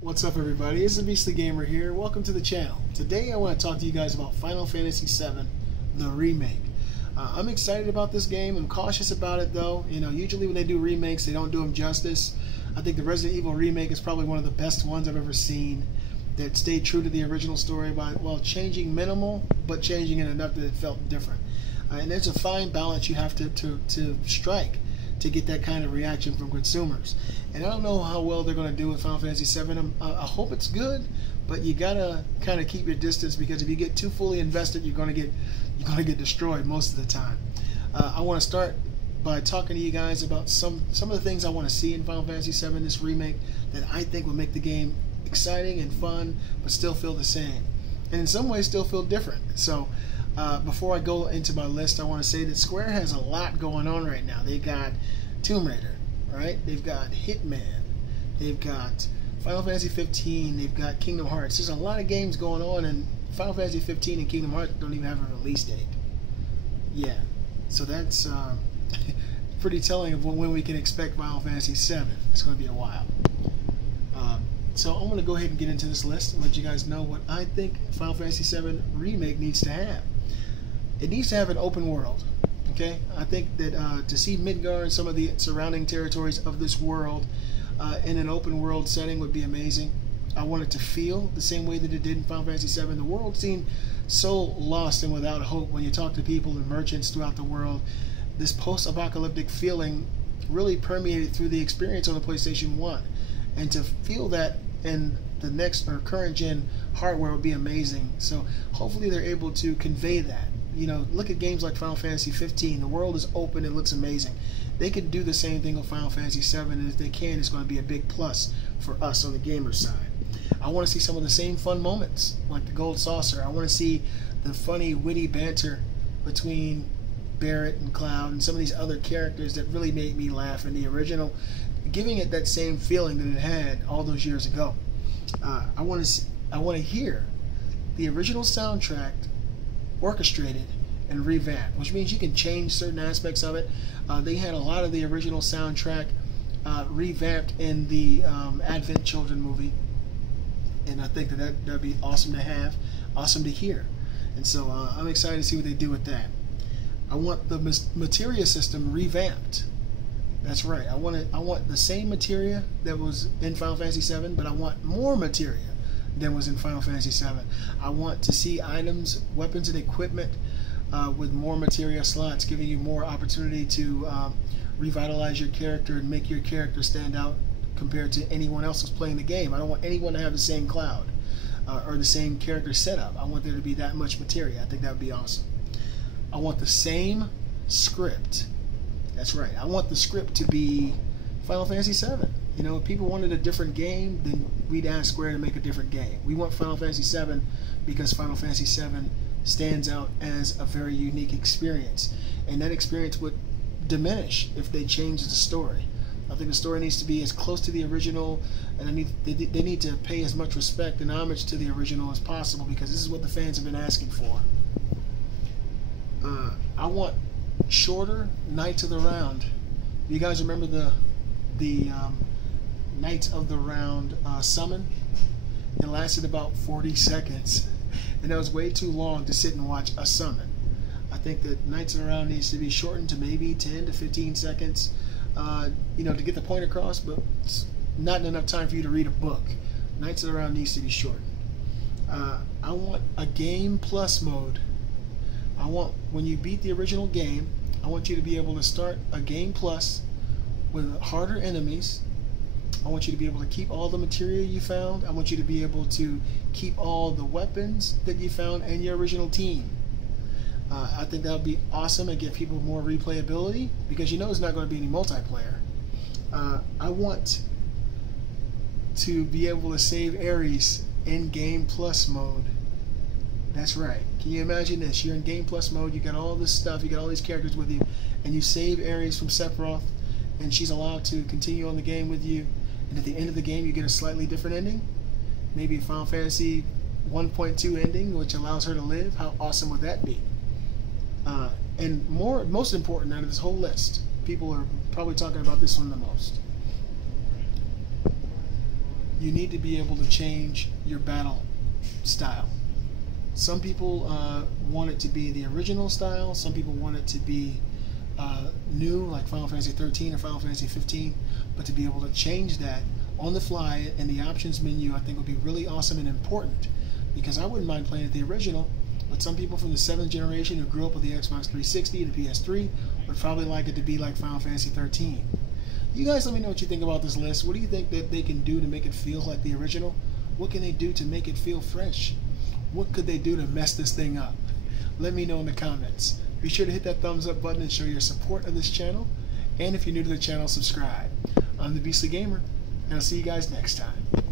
What's up, everybody? It's the Beastly Gamer here. Welcome to the channel. Today I want to talk to you guys about Final Fantasy VII, the remake. I'm excited about this game. I'm cautious about it though. You know, usually when they do remakes, they don't do them justice. I think the Resident Evil remake is probably one of the best ones I've ever seen that stayed true to the original story by, well, changing minimal, but changing it enough that it felt different. And there's a fine balance you have to strike to get that kind of reaction from consumers. And I don't know how well they're going to do with Final Fantasy VII. I hope it's good, but you gotta kind of keep your distance, because if you get too fully invested, you're going to get destroyed most of the time. I want to start by talking to you guys about some of the things I want to see in Final Fantasy VII, this remake, that I think will make the game exciting and fun, but still feel the same, and in some ways still feel different. So before I go into my list, I want to say that Square has a lot going on right now. They've got Tomb Raider, right? They've got Hitman. They've got Final Fantasy 15. They've got Kingdom Hearts. There's a lot of games going on, and Final Fantasy 15 and Kingdom Hearts don't even have a release date. Yeah, so that's pretty telling of when we can expect Final Fantasy 7. It's going to be a while. So I'm going to go ahead and get into this list and let you guys know what I think Final Fantasy VII Remake needs to have. It needs to have an open world. Okay, I think that to see Midgar and some of the surrounding territories of this world in an open world setting would be amazing. I want it to feel the same way that it did in Final Fantasy VII. The world seemed so lost and without hope when you talk to people and merchants throughout the world. This post-apocalyptic feeling really permeated through the experience on the PlayStation 1. And to feel that in the next or current gen hardware would be amazing. So hopefully they're able to convey that. You know, look at games like Final Fantasy 15. The world is open. It looks amazing. They could do the same thing with Final Fantasy 7, and if they can, it's going to be a big plus for us on the gamer side. I want to see some of the same fun moments, like the Gold Saucer. I want to see the funny, witty banter between Barrett and Cloud and some of these other characters that really made me laugh in the original, giving it that same feeling that it had all those years ago. I want to hear the original soundtrack orchestrated and revamped, which means you can change certain aspects of it. They had a lot of the original soundtrack revamped in the Advent Children movie, and I think that'd be awesome to have, awesome to hear. And so I'm excited to see what they do with that. I want the materia system revamped. That's right. I want the same materia that was in Final Fantasy VII, but I want more materia than was in Final Fantasy VII. I want to see items, weapons, and equipment with more materia slots, giving you more opportunity to revitalize your character and make your character stand out compared to anyone else who's playing the game. I don't want anyone to have the same Cloud or the same character setup. I want there to be that much materia. I think that would be awesome. I want the same script. That's right. I want the script to be Final Fantasy VII. You know, if people wanted a different game, then we'd ask Square to make a different game. We want Final Fantasy VII because Final Fantasy VII stands out as a very unique experience. And that experience would diminish if they changed the story. I think the story needs to be as close to the original, and they need to pay as much respect and homage to the original as possible, because this is what the fans have been asking for. I want shorter Knights of the Round. You guys remember the Knights of the Round summon? It lasted about 40 seconds, and that was way too long to sit and watch a summon. I think that Knights of the Round needs to be shortened to maybe 10 to 15 seconds, you know, to get the point across, but it's not enough time for you to read a book. Knights of the Round needs to be shortened. I want a game plus mode. I want, when you beat the original game, I want you to be able to start a game plus with harder enemies. I want you to be able to keep all the material you found. I want you to be able to keep all the weapons that you found and your original team. I think that would be awesome and give people more replayability, because you know there's not going to be any multiplayer. I want to be able to save Ares in Game Plus mode. That's right. Can you imagine this? You're in Game Plus mode, you got all this stuff, you got all these characters with you, and you save Ares from Sephiroth, and she's allowed to continue on the game with you, and at the end of the game you get a slightly different ending? Maybe Final Fantasy 1.2 ending, which allows her to live? How awesome would that be? And most important out of this whole list, people are probably talking about this one the most. you need to be able to change your battle style. Some people want it to be the original style. Some people want it to be new, like Final Fantasy 13 or Final Fantasy 15. But to be able to change that on the fly in the options menu, I think would be really awesome and important. Because I wouldn't mind playing it the original, but some people from the 7th generation who grew up with the Xbox 360 and the PS3 would probably like it to be like Final Fantasy 13. You guys let me know what you think about this list. What do you think that they can do to make it feel like the original? What can they do to make it feel fresh? What could they do to mess this thing up? Let me know in the comments. Be sure to hit that thumbs up button and show your support of this channel. And if you're new to the channel, subscribe. I'm the Beastly Gamer, and I'll see you guys next time.